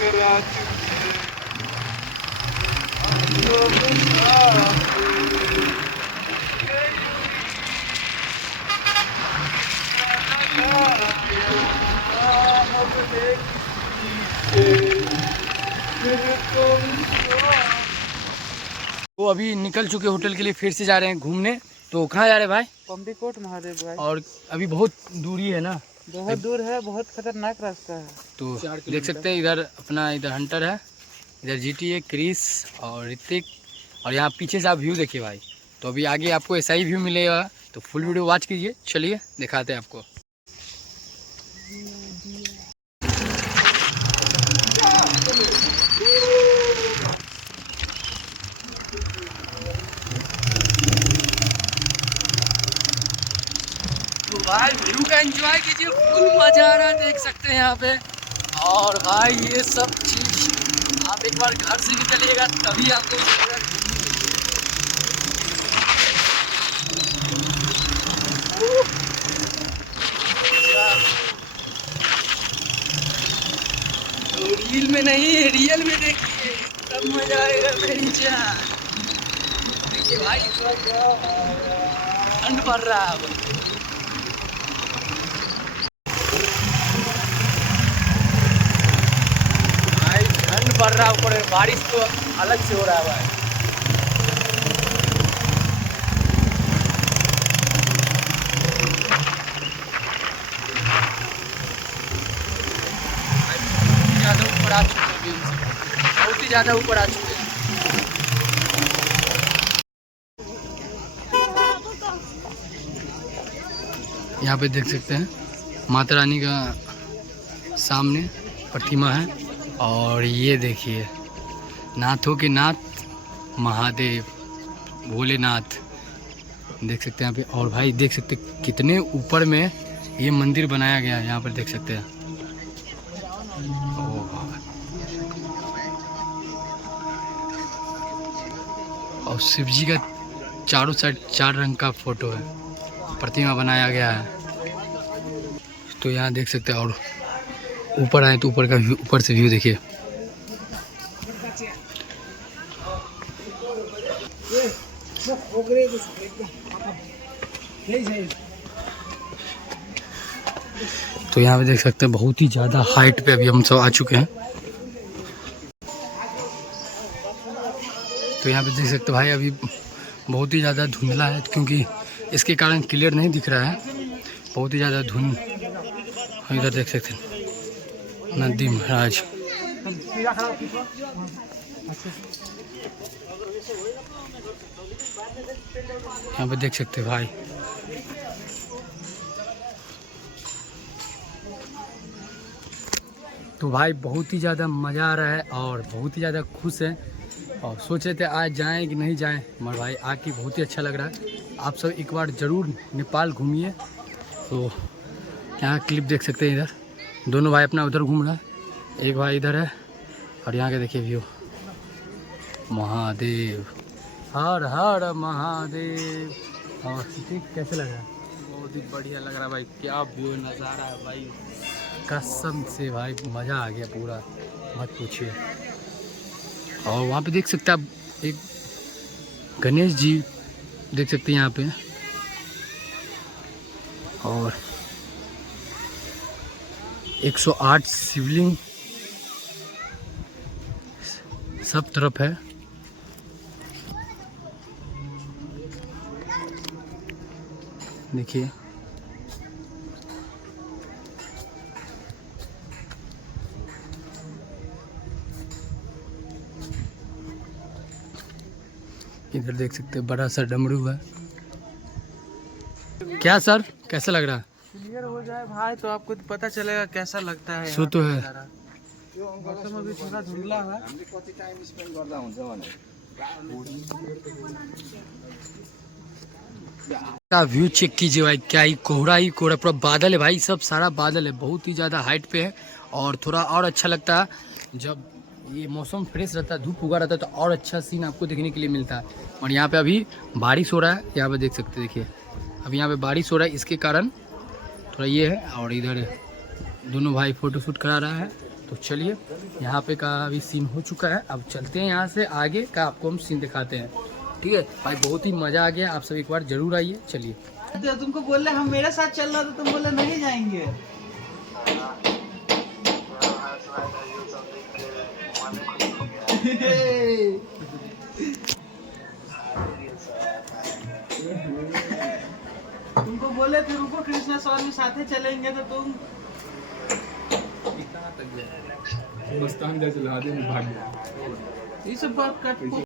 वो अभी निकल चुके होटल के लिए, फिर से जा रहे हैं घूमने। तो कहाँ जा रहे हैं भाई? पंपीकोट महादेव भाई। और अभी बहुत दूरी है ना? बहुत दूर है, बहुत खतरनाक रास्ता है। तो देख सकते हैं इधर अपना इधर हंटर है, इधर GTA क्रिस और ऋतिक, और यहाँ पीछे से आप व्यू देखिए भाई। तो अभी आगे आपको ऐसा ही व्यू मिलेगा, तो फुल वीडियो वॉच कीजिए। चलिए दिखाते हैं आपको। तो भाई व्यू का एंजॉय कीजिए, फुल मजा आ रहा है, देख सकते हैं यहाँ पे। और भाई ये सब चीज आप एक बार घर से निकलिएगा तभी आपको तो रील में नहीं, रियल में देखिए तब मजा आएगा मेरी जान। देखिए भाई ठंड पड़ रहा है अब। पड़ रहा है ऊपर, बारिश तो अलग से हो रहा है भाई। ज़्यादा ऊपर आ चुके हैं, बहुत ही ज़्यादा ऊपर आ चुके हैं। यहाँ पे देख सकते हैं माता रानी का सामने प्रतिमा है, और ये देखिए नाथों के नाथ महादेव भोलेनाथ देख सकते हैं यहाँ पे। और भाई देख सकते हैं कितने ऊपर में ये मंदिर बनाया गया है, यहाँ पर देख सकते हैं। और शिव जी का चारों साइड 4 रंग का फोटो है, प्रतिमा बनाया गया है। तो यहाँ देख सकते हैं। और ऊपर आए तो ऊपर का व्यू, ऊपर से व्यू देखिए। तो यहाँ पे देख सकते हैं बहुत ही ज़्यादा हाइट पे अभी हम सब आ चुके हैं। तो यहाँ पे देख सकते भाई अभी बहुत ही ज़्यादा धुंधला है, क्योंकि इसके कारण क्लियर नहीं दिख रहा है, बहुत ही ज़्यादा धुंध। इधर देख सकते हैं नदी महाराज। यहाँ पे देख सकते भाई तो भाई बहुत ही ज़्यादा मज़ा आ रहा है और बहुत ही ज़्यादा खुश है। और सोच रहे थे आज जाएँ कि नहीं जाएँ, मगर भाई आके बहुत ही अच्छा लग रहा है। आप सब एक बार ज़रूर नेपाल घूमिए। तो यहाँ क्लिप देख सकते हैं, इधर दोनों भाई अपना उधर घूम रहा है, एक भाई इधर है। और यहाँ के देखिए व्यू, महादेव हर हर महादेव। और ठीक कैसे लग रहा है? बहुत ही बढ़िया लग रहा है भाई, क्या व्यू नज़ारा है भाई, कसम से भाई मज़ा आ गया पूरा, मत पूछिए। और वहाँ पे देख सकते हैं आप एक गणेश जी देख सकते हैं यहाँ पे, और 108 शिवलिंग सब तरफ है। देखिए इधर देख सकते हैं बड़ा सा डमरू है। क्या सर कैसा लग रहा है? क्लियर हो जाए भाई तो आपको पता चलेगा कैसा लगता है। सो तो है, मौसम अभी थोड़ा धुंधला है। का व्यू चेक कीजिए भाई, क्या ही कोहरा ही कोहरा, पूरा बादल है भाई, सब सारा बादल है, बहुत ही ज़्यादा हाइट पे है। और थोड़ा और अच्छा लगता है जब ये मौसम फ्रेश रहता है, धूप उगा रहता है, तो और अच्छा सीन आपको देखने के लिए मिलता है। और यहाँ पे अभी बारिश हो रहा है, यहाँ पे देख सकते हैं, देखिए अभी यहाँ पे बारिश हो रहा है, इसके कारण थोड़ा ये है। और इधर दोनों भाई फ़ोटो शूट करा रहा है, तो चलिए यहाँ पे का अभी सीन हो चुका है, अब चलते हैं यहाँ से आगे का आपको हम सीन दिखाते हैं। ठीक है भाई, बहुत ही मज़ा आ गया, आप सब एक बार जरूर आइए। चलिए तो तुमको बोले हम मेरे साथ चल रहा था, तुम बोले नहीं जाएंगे। तुमको बोले थे रुको कृष्णा स्वामी साथे चलेंगे तो तुम मस्तान जैसे भाग गया। ये सब बात कट